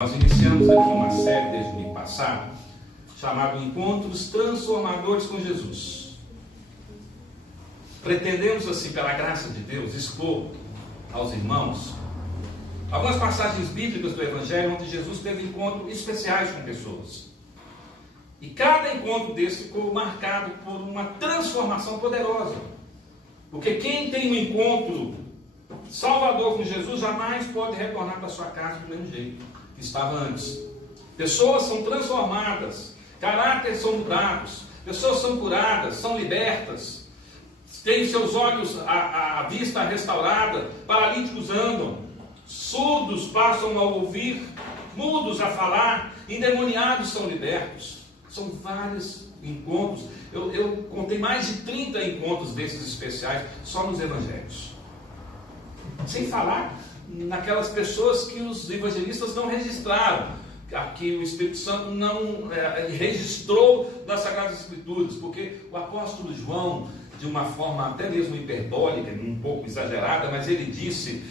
Nós iniciamos aqui uma série desde o domingo passado, chamada Encontros Transformadores com Jesus. Pretendemos, assim, pela graça de Deus, expor aos irmãos algumas passagens bíblicas do Evangelho onde Jesus teve encontros especiais com pessoas. E cada encontro desse ficou marcado por uma transformação poderosa. Porque quem tem um encontro salvador com Jesus jamais pode retornar para sua casa do mesmo jeito que estava antes. Pessoas são transformadas, caráteres são mudados, pessoas são curadas, são libertas, têm seus olhos, a vista restaurada, paralíticos andam, surdos passam a ouvir, mudos a falar, endemoniados são libertos. São vários encontros. Eu contei mais de 30 encontros desses especiais só nos evangelhos. Sem falar naquelas pessoas que os evangelistas não registraram, que o Espírito Santo não registrou das Sagradas Escrituras, porque o apóstolo João, de uma forma até mesmo hiperbólica, um pouco exagerada, mas ele disse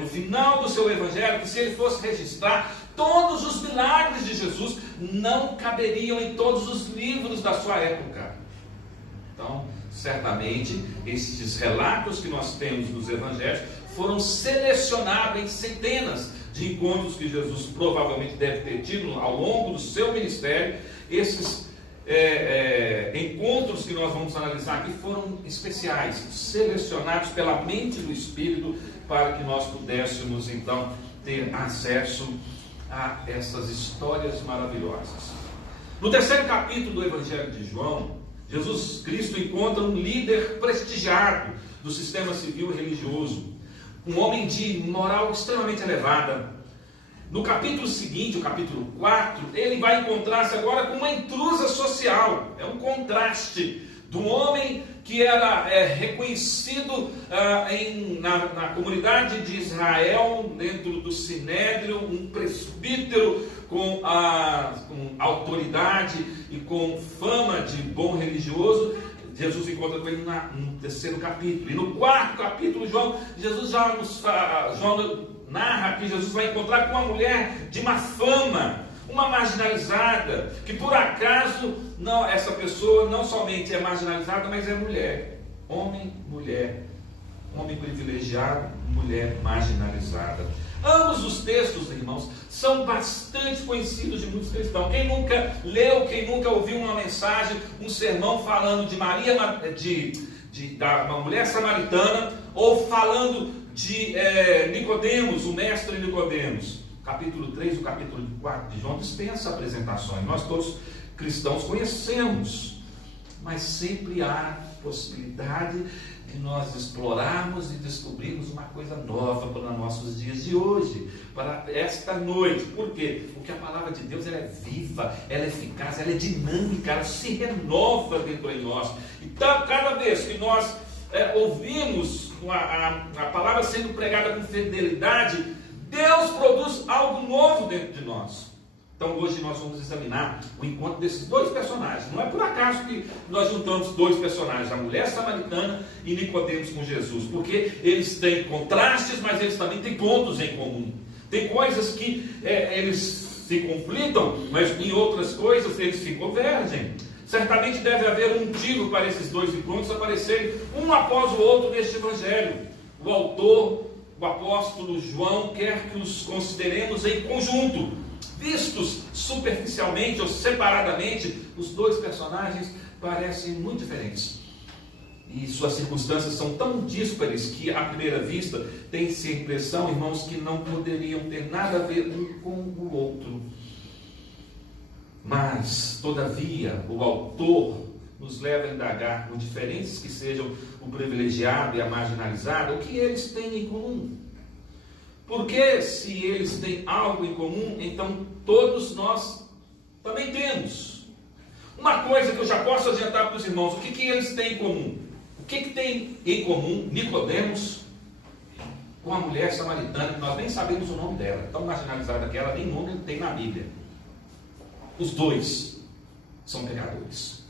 no final do seu evangelho que se ele fosse registrar todos os milagres de Jesus, não caberiam em todos os livros da sua época. Então, certamente, esses relatos que nós temos nos evangelhos foram selecionados em centenas de encontros que Jesus provavelmente deve ter tido ao longo do seu ministério. Esses encontros que nós vamos analisar aqui foram especiais, selecionados pela mente do Espírito, para que nós pudéssemos então ter acesso a essas histórias maravilhosas. No terceiro capítulo do Evangelho de João, Jesus Cristo encontra um líder prestigiado do sistema civil e religioso, um homem de moral extremamente elevada. No capítulo seguinte, o capítulo 4, ele vai encontrar-se agora com uma intrusa social. É um contraste de um homem que era reconhecido na comunidade de Israel, dentro do Sinédrio, um presbítero com autoridade e com fama de bom religioso. Jesus encontra com ele no terceiro capítulo. E no quarto capítulo, João narra que Jesus vai encontrar com uma mulher de má fama, uma marginalizada, que por acaso, essa pessoa não somente é marginalizada, mas é mulher. Homem privilegiado, mulher marginalizada. Ambos os textos, irmãos, são bastante conhecidos de muitos cristãos. Quem nunca leu, quem nunca ouviu uma mensagem, um sermão falando de Maria, da uma mulher samaritana, ou falando de Nicodemos, o mestre Nicodemos. Capítulo 3 e o capítulo 4 de João dispensa apresentações. Nós todos cristãos conhecemos, mas sempre há possibilidade de nós explorarmos e descobrirmos uma coisa nova para os nossos dias de hoje, para esta noite. Por quê? Porque a palavra de Deus ela é viva, ela é eficaz, ela é dinâmica, ela se renova dentro de nós. Então, cada vez que nós ouvimos a palavra sendo pregada com fidelidade, Deus produz algo novo dentro de nós. Então hoje nós vamos examinar o encontro desses dois personagens. Não é por acaso que nós juntamos dois personagens, a mulher samaritana e Nicodemos com Jesus, porque eles têm contrastes, mas eles também têm pontos em comum. Tem coisas que eles se conflitam, mas em outras coisas eles se convergem. Certamente deve haver um motivo para esses dois encontros aparecerem um após o outro neste evangelho. O autor, o apóstolo João, quer que os consideremos em conjunto. Vistos superficialmente ou separadamente, os dois personagens parecem muito diferentes. E suas circunstâncias são tão díspares que, à primeira vista, tem-se a impressão, irmãos, que não poderiam ter nada a ver um com o outro. Mas, todavia, o autor nos leva a indagar, por diferentes que sejam o privilegiado e a marginalizada, o que eles têm em comum. Porque se eles têm algo em comum, então todos nós também temos. Uma coisa que eu já posso adiantar para os irmãos, o que eles têm em comum? O que tem em comum Nicodemos com a mulher samaritana, que nós nem sabemos o nome dela, tão marginalizada que ela, nem nome tem na Bíblia. Os dois são pecadores.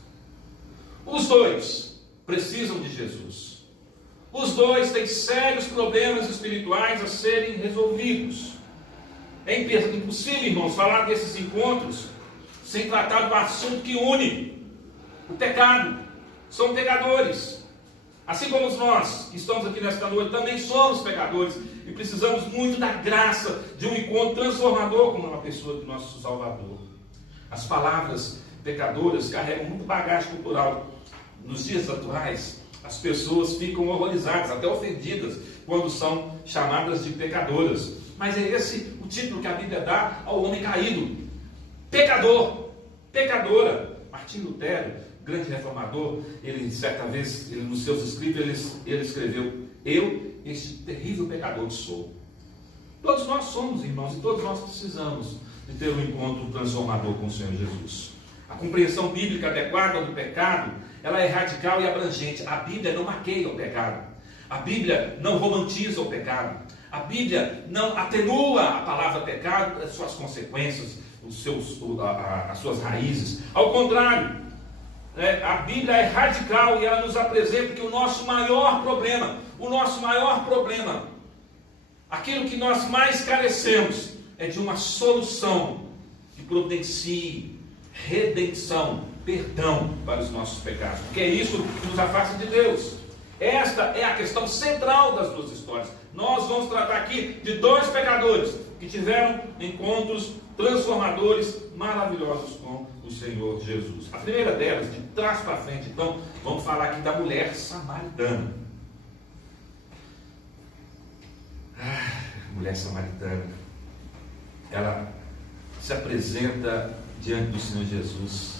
Os dois precisam de Jesus. Os dois têm sérios problemas espirituais a serem resolvidos. É impossível, irmãos, falar desses encontros sem tratar do assunto que une o pecado. São pecadores. Assim como nós que estamos aqui nesta noite também somos pecadores e precisamos muito da graça de um encontro transformador com uma pessoa do nosso Salvador. As palavras pecadoras carregam muito bagagem cultural. Nos dias atuais, as pessoas ficam horrorizadas, até ofendidas, quando são chamadas de pecadoras. Mas é esse o título que a Bíblia dá ao homem caído: pecador, pecadora. Martim Lutero, grande reformador, ele certa vez, nos seus escritos, ele escreveu: eu, este terrível pecador que sou. Todos nós somos, irmãos, e todos nós precisamos de ter um encontro transformador com o Senhor Jesus. A compreensão bíblica adequada do pecado, ela é radical e abrangente. A Bíblia não maqueia o pecado. A Bíblia não romantiza o pecado. A Bíblia não atenua a palavra pecado, as suas consequências, as suas raízes. Ao contrário, a Bíblia é radical e ela nos apresenta que o nosso maior problema, aquilo que nós mais carecemos, é de uma solução que providencie redenção, perdão para os nossos pecados, porque é isso que nos afasta de Deus. Esta é a questão central das duas histórias. Nós vamos tratar aqui de dois pecadores que tiveram encontros transformadores maravilhosos com o Senhor Jesus. A primeira delas, de trás para frente, então, vamos falar aqui da mulher samaritana. Mulher samaritana, ela se apresenta diante do Senhor Jesus,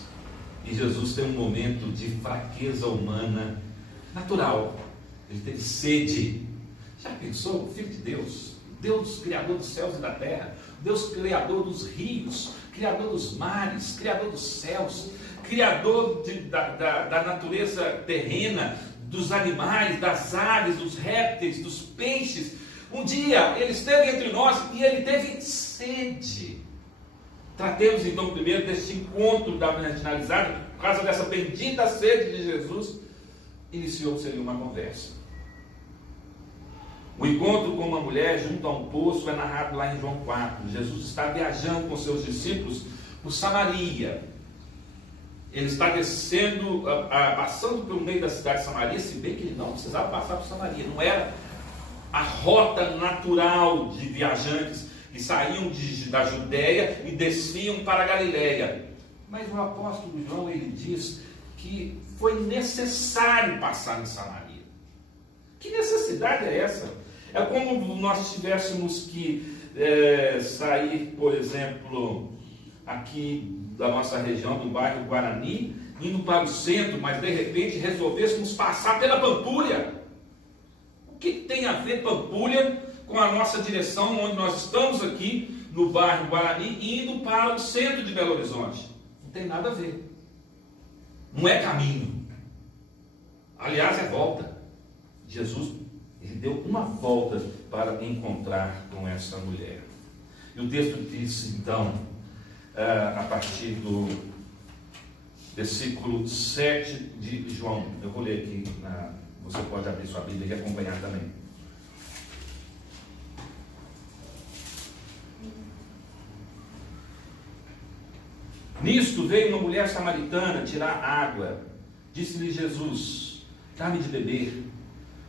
e Jesus tem um momento de fraqueza humana natural. Ele teve sede. Já pensou? O Filho de Deus, Deus criador dos céus e da terra, Deus criador dos rios, criador dos mares, criador dos céus, criador da natureza terrena, dos animais, das aves, dos répteis, dos peixes. Um dia ele esteve entre nós e ele teve sede. Tratemos então primeiro deste encontro da marginalizada, por causa dessa bendita sede de Jesus, iniciou-se ali uma conversa. O encontro com uma mulher junto a um poço é narrado lá em João 4. Jesus está viajando com seus discípulos por Samaria. Ele está descendo, passando pelo meio da cidade de Samaria, se bem que ele não precisava passar por Samaria. Não era a rota natural de viajantes que saíam da Judéia e desciam para a Galiléia. Mas o apóstolo João, ele diz que foi necessário passar em Samaria. Que necessidade é essa? É como nós tivéssemos que sair, por exemplo, aqui da nossa região, do bairro Guarani, indo para o centro, mas de repente resolvêssemos passar pela Pampulha. O que tem a ver Pampulha com a nossa direção, onde nós estamos aqui, no bairro Guarani, indo para o centro de Belo Horizonte? Não tem nada a ver. Não é caminho. Aliás, é volta. Jesus, ele deu uma volta para encontrar com essa mulher. E o texto diz, então, a partir do versículo 7 de João. Eu vou ler aqui, você pode abrir sua Bíblia e acompanhar também. Nisto veio uma mulher samaritana tirar água. Disse-lhe Jesus: dá-me de beber,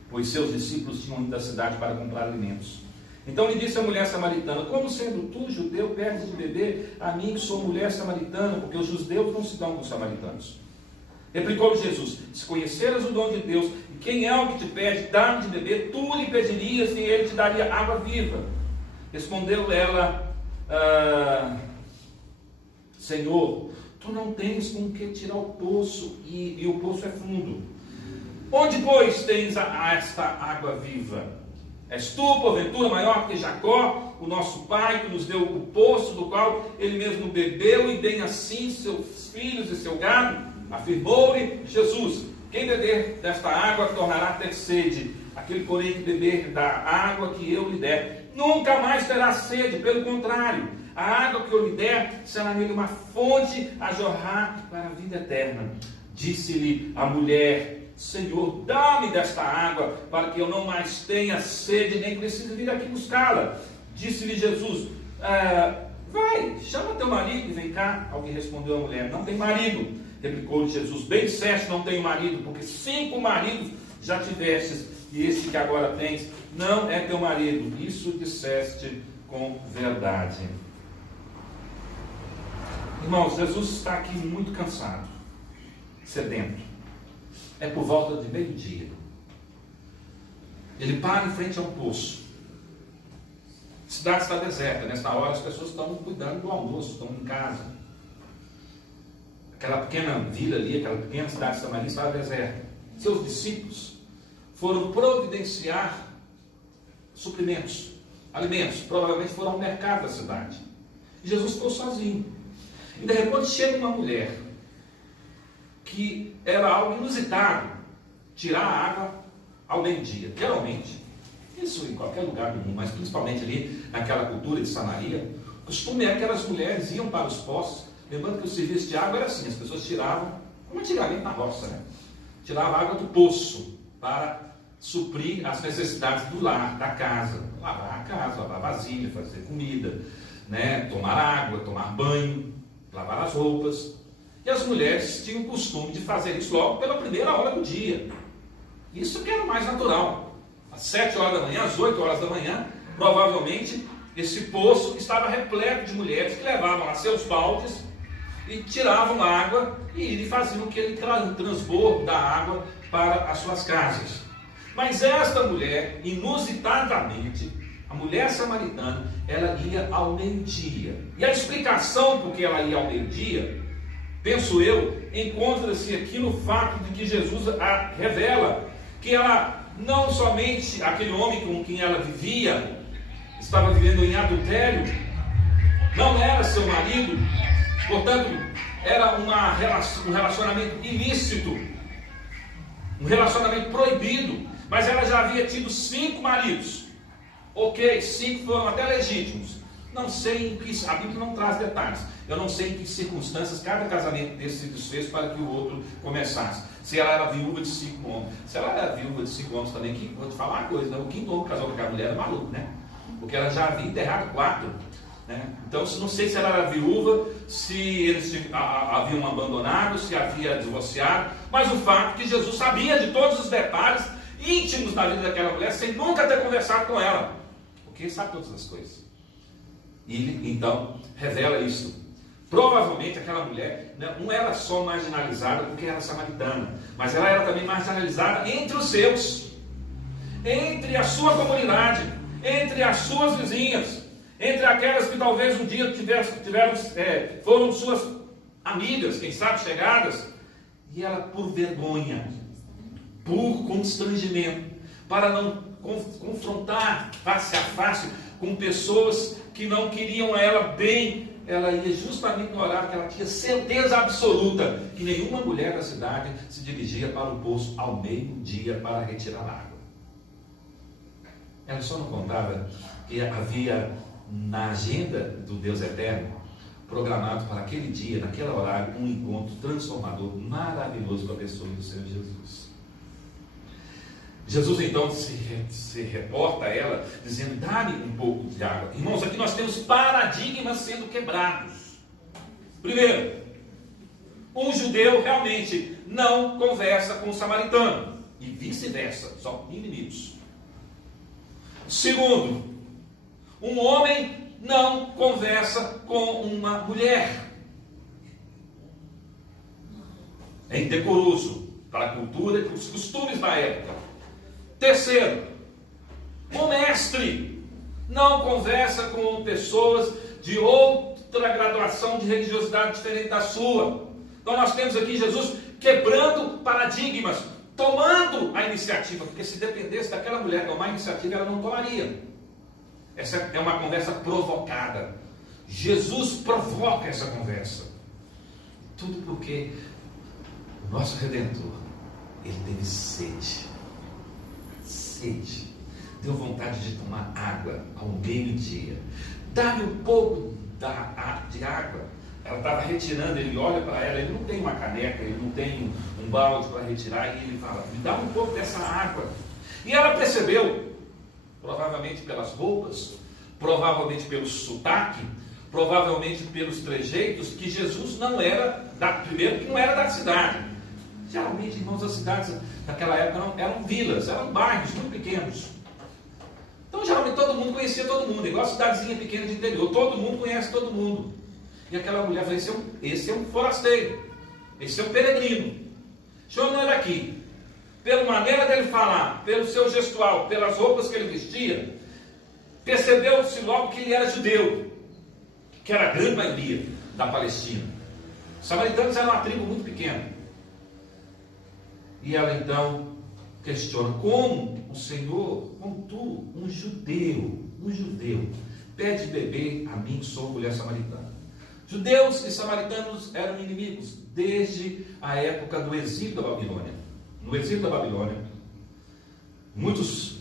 pois seus discípulos tinham ido da cidade para comprar alimentos. Então lhe disse a mulher samaritana: como sendo tu, judeu, pedes de beber a mim, que sou mulher samaritana? Porque os judeus não se dão com os samaritanos. Replicou-lhe Jesus: se conheceras o dom de Deus, e quem é o que te pede, dá-me de beber, tu lhe pedirias, e ele te daria água viva. Respondeu ela: Senhor, tu não tens com que tirar o poço, e o poço é fundo. Onde, pois, tens esta água viva? És tu, porventura, maior que Jacó, o nosso pai, que nos deu o poço, do qual ele mesmo bebeu, e bem assim seus filhos e seu gado? Afirmou-lhe Jesus: quem beber desta água tornará a ter sede. Aquele, porém, que beber da água que eu lhe der, nunca mais terá sede. Pelo contrário, a água que eu lhe der será nele uma fonte a jorrar para a vida eterna. Disse-lhe a mulher: Senhor, dá-me desta água, para que eu não mais tenha sede, nem precise vir aqui buscá-la. Disse-lhe Jesus: vai, chama teu marido e vem cá. Alguém respondeu à mulher: não tem marido. Replicou-lhe Jesus: bem disseste, não tenho marido, porque 5 maridos já tivestes, e este que agora tens não é teu marido. Isso disseste com verdade. Irmãos, Jesus está aqui muito cansado, sedento. É por volta de meio-dia. Ele para em frente a um poço. A cidade está deserta. Nessa hora as pessoas estão cuidando do almoço, estão em casa. Aquela pequena vila ali, aquela pequena cidade de Samaria estava deserta. Seus discípulos foram providenciar suprimentos, alimentos. Provavelmente foram ao mercado da cidade. E Jesus ficou sozinho. E de repente chega uma mulher, que era algo inusitado, tirar a água ao meio-dia. Geralmente, isso em qualquer lugar do mundo, mas principalmente ali naquela cultura de Samaria, o costume é que aquelas mulheres iam para os poços, lembrando que o serviço de água era assim, as pessoas tiravam, como antigamente na roça, né? Tiravam a água do poço para suprir as necessidades do lar, da casa, lavar a casa, lavar a vasilha, fazer comida, né? Tomar água, tomar banho, lavar as roupas. E as mulheres tinham o costume de fazer isso logo pela primeira hora do dia. Isso que era o mais natural. Às 7 horas da manhã, às 8 horas da manhã, provavelmente esse poço estava repleto de mulheres que levavam lá seus baldes e tiravam água e faziam aquele transbordo da água para as suas casas. Mas esta mulher, inusitadamente, a mulher samaritana, ela ia ao meio-dia. E a explicação por que ela ia ao meio-dia, penso eu, encontra-se aqui no fato de que Jesus a revela que ela, não somente aquele homem com quem ela vivia, estava vivendo em adultério, não era seu marido, portanto, era um relacionamento ilícito, um relacionamento proibido, mas ela já havia tido 5 maridos. Ok, 5 foram até legítimos. Não sei em que, a Bíblia não traz detalhes. Eu não sei em que circunstâncias cada casamento desse se desfez para que o outro começasse. Se ela era viúva de 5 homens. Se ela era viúva de 5 homens também, que, vou te falar uma coisa, né? O quinto homem que casou com aquela mulher era maluco, né? Porque ela já havia enterrado 4. Né? Então, não sei se ela era viúva, se eles haviam abandonado, se havia divorciado. Mas o fato é que Jesus sabia de todos os detalhes íntimos da vida daquela mulher, sem nunca ter conversado com ela. Porque ele sabe todas as coisas. E ele, então, revela isso. Provavelmente aquela mulher não era só marginalizada porque era samaritana, mas ela era também marginalizada entre os seus, entre a sua comunidade, entre as suas vizinhas, entre aquelas que talvez um dia foram suas amigas, quem sabe chegadas, e ela, por vergonha, por constrangimento, para não confrontar face a face com pessoas que não queriam a ela bem, ela ia justamente no horário que ela tinha certeza absoluta que nenhuma mulher da cidade se dirigia para o poço ao meio-dia para retirar a água. Ela só não contava que havia na agenda do Deus Eterno, programado para aquele dia, naquele horário, um encontro transformador, maravilhoso com a pessoa do Senhor Jesus. Jesus então se reporta a ela, dizendo: dá-me um pouco de água. Irmãos, aqui nós temos paradigmas sendo quebrados. Primeiro, um judeu realmente não conversa com o samaritano, e vice-versa, são inimigos. Segundo, um homem não conversa com uma mulher. É indecoroso para a cultura e para os costumes da época. Terceiro, o mestre não conversa com pessoas de outra graduação de religiosidade diferente da sua. Então nós temos aqui Jesus quebrando paradigmas, tomando a iniciativa, porque se dependesse daquela mulher tomar a iniciativa, ela não tomaria. Essa é uma conversa provocada. Jesus provoca essa conversa. Tudo porque o nosso Redentor, ele teve sede. Deu vontade de tomar água ao meio-dia. Dá-me um pouco de água. Ela estava retirando, ele olha para ela, ele não tem uma caneca, ele não tem um balde para retirar, e ele fala: me dá um pouco dessa água. E ela percebeu, provavelmente pelas roupas, provavelmente pelo sotaque, provavelmente pelos trejeitos, que Jesus não era, primeiro que não era da cidade. Geralmente, irmãos, as cidades daquela época eram vilas, eram bairros muito pequenos. Então, geralmente, todo mundo conhecia todo mundo, igual a cidadezinha pequena de interior, todo mundo conhece todo mundo. E aquela mulher falou, esse é um forasteiro, esse é um peregrino. O senhor não é daqui. Pela maneira dele falar, pelo seu gestual, pelas roupas que ele vestia, percebeu-se logo que ele era judeu, que era a grande maioria da Palestina. Os samaritanos eram uma tribo muito pequena. E ela então questiona, como o Senhor, como tu, um judeu, pede beber a mim, que sou mulher samaritana. Judeus e samaritanos eram inimigos desde a época do exílio da Babilônia. No exílio da Babilônia, muitos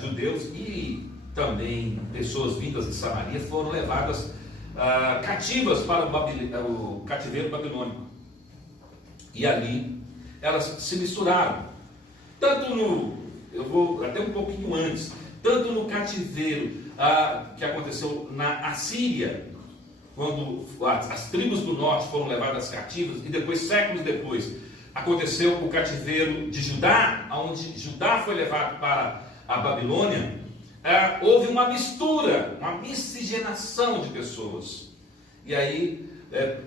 judeus e também pessoas vindas de Samaria foram levadas cativas para o cativeiro babilônico. E ali elas se misturaram. Eu vou até um pouquinho antes, tanto no cativeiro que aconteceu na Assíria, quando as tribos do norte foram levadas cativas, e depois, séculos depois, aconteceu o cativeiro de Judá, onde Judá foi levado para a Babilônia. Houve uma mistura, uma miscigenação de pessoas. E aí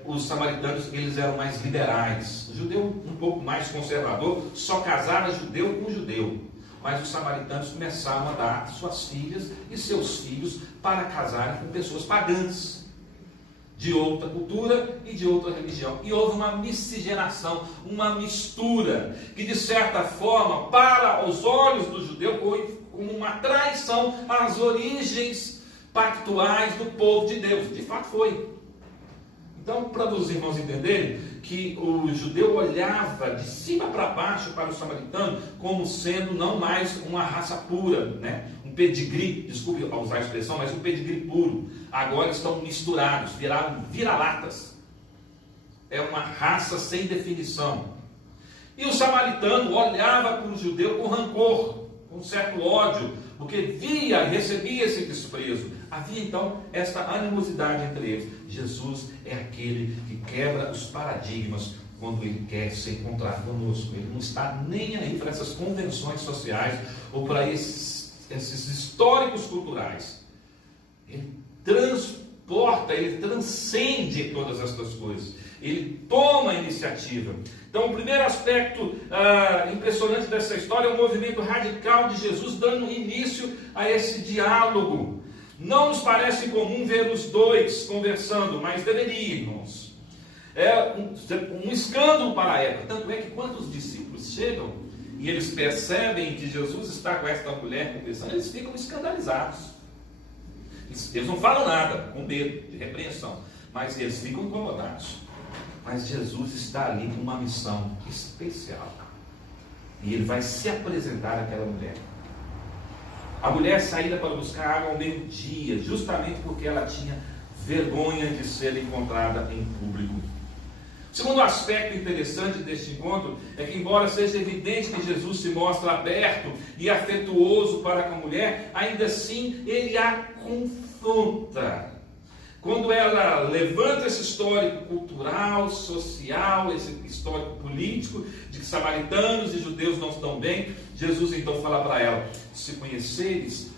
os samaritanos, eles eram mais liberais. O judeu um pouco mais conservador, só casava judeu com judeu. Mas os samaritanos começaram a dar suas filhas e seus filhos para casarem com pessoas pagãs, de outra cultura e de outra religião. E houve uma miscigenação, uma mistura, que de certa forma, para os olhos do judeu, foi como uma traição às origens pactuais do povo de Deus. De fato foi. Então, para os irmãos entenderem que o judeu olhava de cima para baixo para o samaritano como sendo não mais uma raça pura, né? Um pedigree, desculpe usar a expressão, mas um pedigree puro. Agora estão misturados, viraram vira-latas. É uma raça sem definição. E o samaritano olhava para o judeu com rancor, com um certo ódio, porque via e recebia esse desprezo. Havia então esta animosidade entre eles. Jesus é aquele que quebra os paradigmas quando ele quer se encontrar conosco. Ele não está nem aí para essas convenções sociais ou para esses históricos culturais. Ele transporta, ele transcende todas estas coisas. Ele toma a iniciativa. Então, o primeiro aspecto impressionante dessa história é o movimento radical de Jesus dando início a esse diálogo. Não nos parece comum ver os dois conversando, mas deveríamos. É um escândalo para a época. Tanto é que quando os discípulos chegam e eles percebem que Jesus está com esta mulher conversando, eles ficam escandalizados. Eles não falam nada, com medo de repreensão, mas eles ficam incomodados. Mas Jesus está ali com uma missão especial. E ele vai se apresentar àquela mulher. A mulher saída para buscar água ao meio-dia, justamente porque ela tinha vergonha de ser encontrada em público. O segundo aspecto interessante deste encontro é que, embora seja evidente que Jesus se mostra aberto e afetuoso para com a mulher, ainda assim ele a confronta. Quando ela levanta esse histórico cultural, social, esse histórico político, de que samaritanos e judeus não estão bem, Jesus então fala para ela: se conhecesses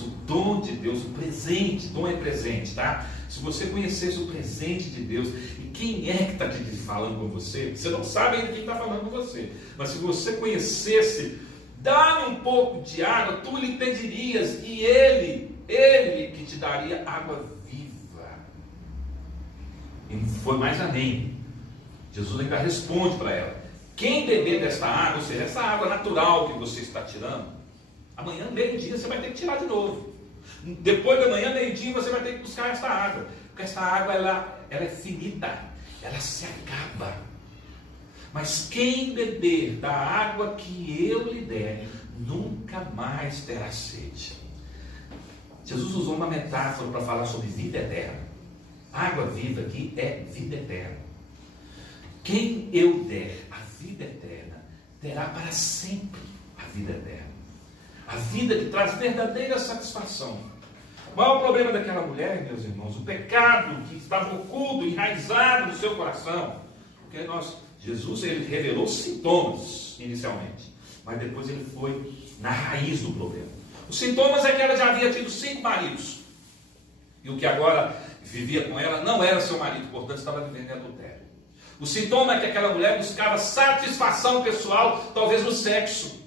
o dom de Deus, o presente, dom é presente, tá? Se você conhecesse o presente de Deus, e quem é que está aqui falando com você, você não sabe ainda quem está falando com você, mas se você conhecesse, dá-me um pouco de água, tu lhe pedirias, e ele que te daria água viva. E foi mais além. Jesus ainda responde para ela: quem beber desta água, ou seja, essa água natural que você está tirando, amanhã, meio-dia, você vai ter que tirar de novo. Depois da manhã, meio-dia, você vai ter que buscar esta água. Porque essa água, ela é finita, ela se acaba. Mas quem beber da água que eu lhe der, nunca mais terá sede. Jesus usou uma metáfora para falar sobre vida eterna. Água viva aqui é vida eterna. Quem eu der a vida eterna, terá para sempre a vida eterna. A vida que traz verdadeira satisfação. maior problema daquela mulher, meus irmãos, o pecado que estava oculto, enraizado no seu coração. Porque Jesus, ele revelou sintomas inicialmente, mas depois ele foi na raiz do problema. Os sintomas é que ela já havia tido 5 maridos. E o que agora vivia com ela não era seu marido, portanto estava vivendo em adultério. O sintoma é que aquela mulher buscava satisfação pessoal, talvez no sexo,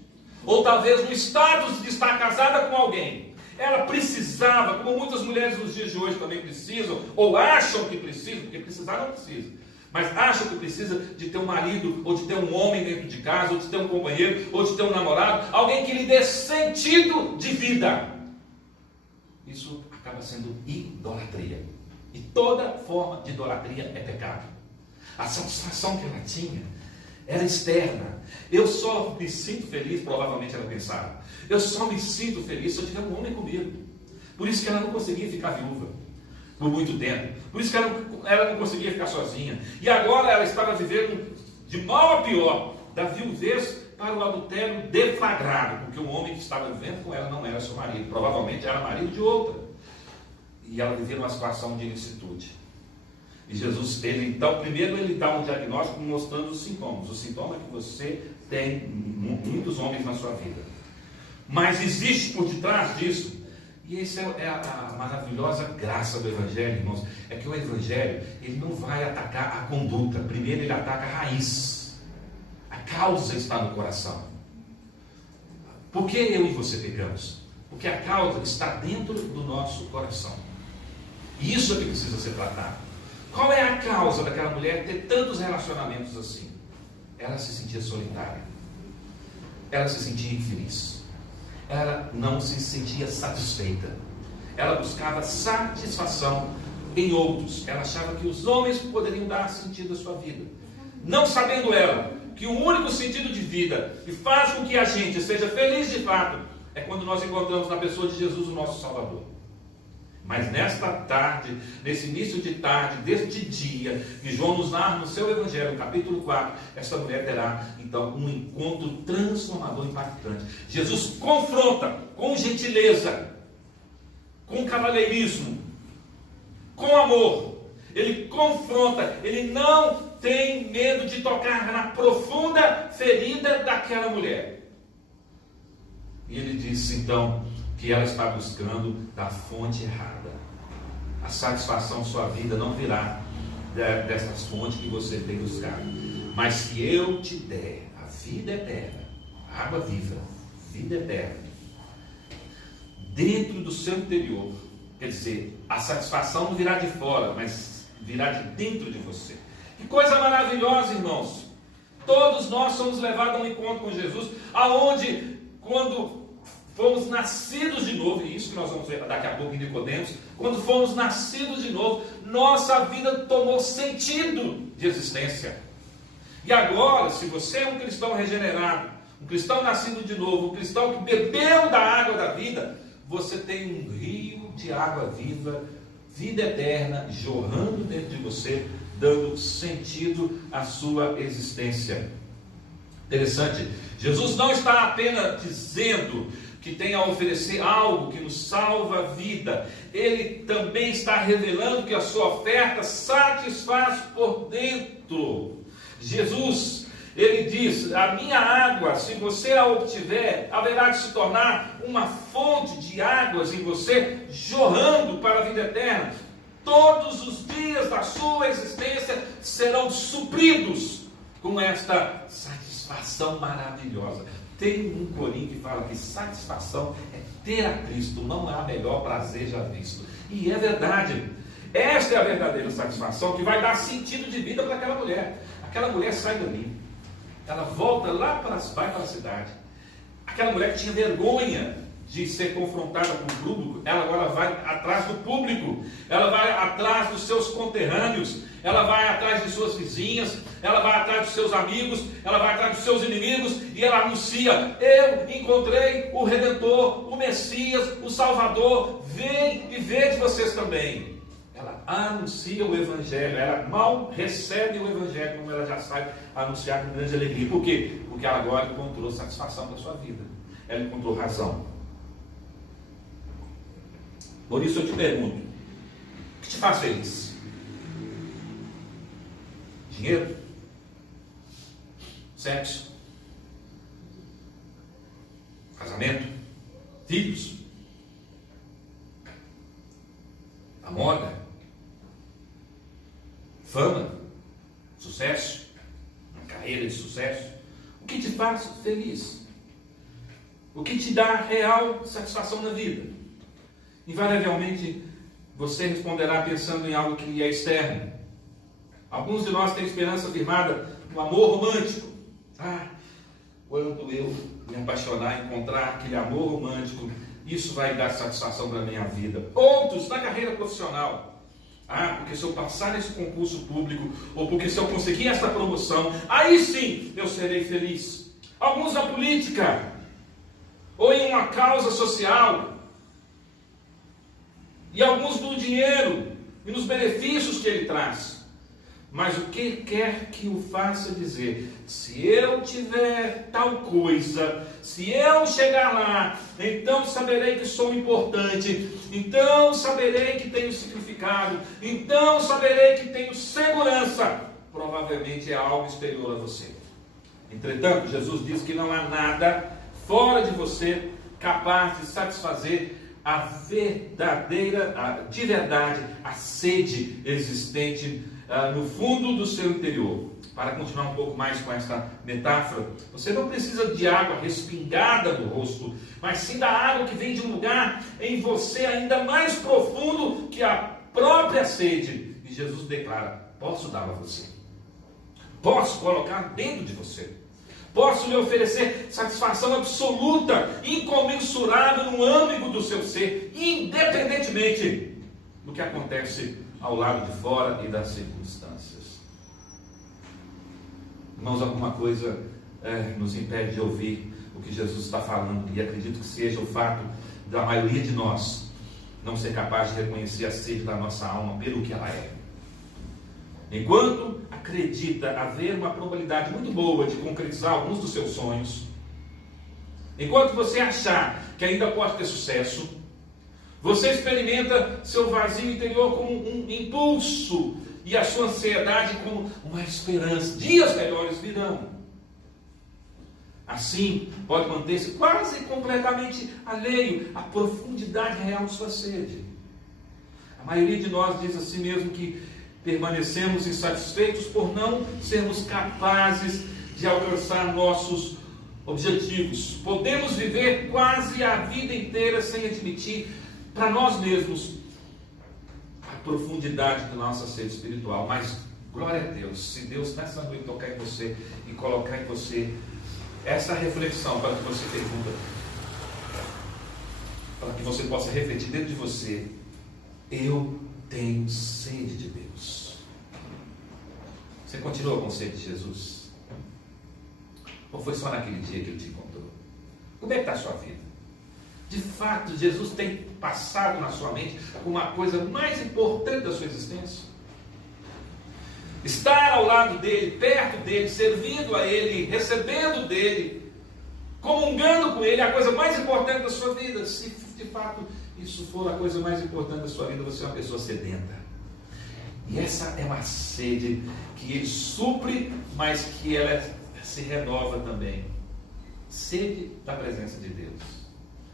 ou talvez no status de estar casada com alguém. Ela precisava, como muitas mulheres nos dias de hoje também precisam, ou acham que precisam, porque precisar não precisa, mas acham que precisa de ter um marido, ou de ter um homem dentro de casa, ou de ter um companheiro, ou de ter um namorado, alguém que lhe dê sentido de vida. Isso acaba sendo idolatria. E toda forma de idolatria é pecado. A satisfação que ela tinha era externa. Eu só me sinto feliz, provavelmente ela pensava, eu só me sinto feliz se eu tiver um homem comigo. Por isso que ela não conseguia ficar viúva por muito tempo. Por isso que ela não conseguia ficar sozinha. E agora ela estava vivendo de mal a pior, da viuvez para o adultério deflagrado, porque o homem que estava vivendo com ela não era seu marido, provavelmente era marido de outra. E ela vivia numa situação de ilicitude. E Jesus, primeiro ele dá um diagnóstico mostrando os sintomas. O sintoma é que você tem muitos homens na sua vida. Mas existe por detrás disso, e essa é a maravilhosa graça do Evangelho, irmãos, é que o Evangelho, ele não vai atacar a conduta, primeiro ele ataca a raiz. A causa está no coração. Por que eu e você pecamos? Porque a causa está dentro do nosso coração. E isso é que precisa ser tratado. Qual é a causa daquela mulher ter tantos relacionamentos assim? Ela se sentia solitária. Ela se sentia infeliz. Ela não se sentia satisfeita. Ela buscava satisfação em outros. Ela achava que os homens poderiam dar sentido à sua vida. Não sabendo ela que o único sentido de vida que faz com que a gente seja feliz de fato é quando nós encontramos na pessoa de Jesus o nosso Salvador. Mas nesta tarde, nesse início de tarde, deste dia, que João nos narra no seu Evangelho, no capítulo 4, essa mulher terá, então, um encontro transformador, impactante. Jesus confronta com gentileza, com cavalheirismo, com amor. Ele confronta, ele não tem medo de tocar na profunda ferida daquela mulher. E ele disse, então, que ela está buscando da fonte errada. A satisfação de sua vida não virá dessas fontes que você tem buscado. Mas se eu te der a vida eterna, a água viva, vida eterna, dentro do seu interior, quer dizer, a satisfação não virá de fora, mas virá de dentro de você. Que coisa maravilhosa, irmãos! Todos nós somos levados a um encontro com Jesus, aonde, quando fomos nascidos de novo, e isso que nós vamos ver daqui a pouco em Nicodemos, quando fomos nascidos de novo, nossa vida tomou sentido de existência. E agora, se você é um cristão regenerado, um cristão nascido de novo, um cristão que bebeu da água da vida, você tem um rio de água viva, vida eterna, jorrando dentro de você, dando sentido à sua existência. Interessante, Jesus não está apenas dizendo que tem a oferecer algo que nos salva a vida. Ele também está revelando que a sua oferta satisfaz por dentro. Jesus, ele diz, a minha água, se você a obtiver, haverá de se tornar uma fonte de águas em você, jorrando para a vida eterna. Todos os dias da sua existência serão supridos com esta satisfação maravilhosa. Tem um corinho que fala que satisfação é ter a Cristo, não há melhor prazer já visto. E é verdade. Esta é a verdadeira satisfação que vai dar sentido de vida para aquela mulher. Aquela mulher sai dali. Ela volta lá, vai para a cidade. Aquela mulher que tinha vergonha de ser confrontada com o público, ela agora vai atrás do público. Ela vai atrás dos seus conterrâneos. Ela vai atrás de suas vizinhas, ela vai atrás dos seus amigos, ela vai atrás dos seus inimigos, e ela anuncia, eu encontrei o Redentor, o Messias, o Salvador, vem e vede vocês também. Ela anuncia o Evangelho, ela mal recebe o Evangelho, como ela já sai a anunciar com grande alegria. Por quê? Porque ela agora encontrou satisfação da sua vida, ela encontrou razão. Por isso eu te pergunto, o que te faz feliz? Dinheiro? Sexo? Casamento? Filhos? A moda? Fama? Sucesso? Uma carreira de sucesso? O que te faz feliz? O que te dá real satisfação na vida? Invariavelmente, você responderá pensando em algo que é externo. Alguns de nós têm esperança firmada no amor romântico. Quando eu me apaixonar, encontrar aquele amor romântico, isso vai dar satisfação para a minha vida. Outros na carreira profissional. Porque se eu passar nesse concurso público, ou porque se eu conseguir essa promoção, aí sim eu serei feliz. Alguns na política, ou em uma causa social, e alguns no dinheiro e nos benefícios que ele traz. Mas o que quer que o faça dizer, se eu tiver tal coisa, se eu chegar lá, então saberei que sou importante, então saberei que tenho significado, então saberei que tenho segurança. Provavelmente é algo exterior a você. Entretanto, Jesus diz que não há nada fora de você capaz de satisfazer de verdade, a sede existente no fundo do seu interior. Para continuar um pouco mais com essa metáfora, você não precisa de água respingada do rosto, mas sim da água que vem de um lugar em você ainda mais profundo que a própria sede. E Jesus declara: posso dá-la a você, posso colocar dentro de você, posso lhe oferecer satisfação absoluta, incomensurável no âmbito do seu ser, independentemente do que acontece ao lado de fora e das circunstâncias. Irmãos, alguma coisa nos impede de ouvir o que Jesus está falando, e acredito que seja o fato da maioria de nós não ser capaz de reconhecer a sede da nossa alma pelo que ela é. Enquanto acredita haver uma probabilidade muito boa de concretizar alguns dos seus sonhos, enquanto você achar que ainda pode ter sucesso, você experimenta seu vazio interior como um impulso e a sua ansiedade como uma esperança. Dias melhores virão. Assim, pode manter-se quase completamente alheio à profundidade real de sua sede. A maioria de nós diz a si mesmo que permanecemos insatisfeitos por não sermos capazes de alcançar nossos objetivos. Podemos viver quase a vida inteira sem admitir para nós mesmos a profundidade da nossa sede espiritual. Mas, glória a Deus, se Deus nessa noite tocar em você e colocar em você essa reflexão para que você pergunta, para que você possa refletir dentro de você: eu tenho sede de Deus. Você continua com sede de Jesus? Ou foi só naquele dia que Ele te encontrou? Como é que está a sua vida? De fato, Jesus tem passado na sua mente uma coisa mais importante da sua existência? Estar ao lado dele, perto dele, servindo a ele, recebendo dele, comungando com ele, é a coisa mais importante da sua vida. Se de fato isso for a coisa mais importante da sua vida, você é uma pessoa sedenta. E essa é uma sede que ele supre, mas que ela se renova também. Sede da presença de Deus.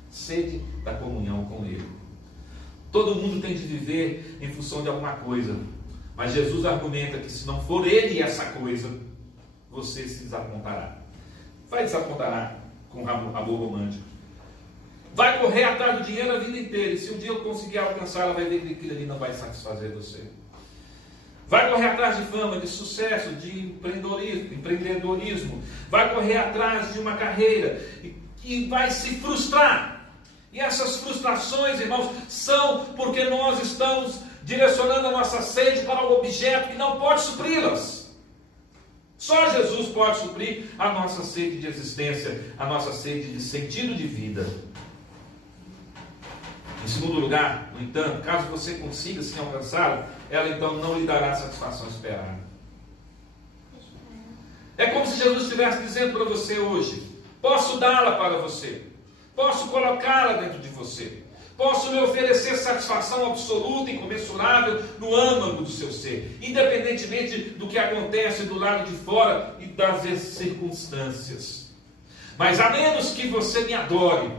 Sede da comunhão com Ele. Todo mundo tem de viver em função de alguma coisa, mas Jesus argumenta que se não for Ele essa coisa, você se desapontará. Vai desapontar com amor romântico. Vai correr atrás do dinheiro a vida inteira, e se um dia eu conseguir alcançá-la, vai ver que aquilo ali não vai satisfazer você. Vai correr atrás de fama, de sucesso, de empreendedorismo. Vai correr atrás de uma carreira e vai se frustrar. E essas frustrações, irmãos, são porque nós estamos direcionando a nossa sede para o objeto que não pode supri-las. Só Jesus pode suprir a nossa sede de existência, a nossa sede de sentido de vida. Em segundo lugar, no entanto, caso você consiga se alcançá-la, ela então não lhe dará a satisfação esperada. É como se Jesus estivesse dizendo para você hoje: posso dá-la para você, posso colocá-la dentro de você, Posso lhe oferecer satisfação absoluta e incomensurável no âmago do seu ser, independentemente do que acontece do lado de fora e das circunstâncias. Mas a menos que você me adore,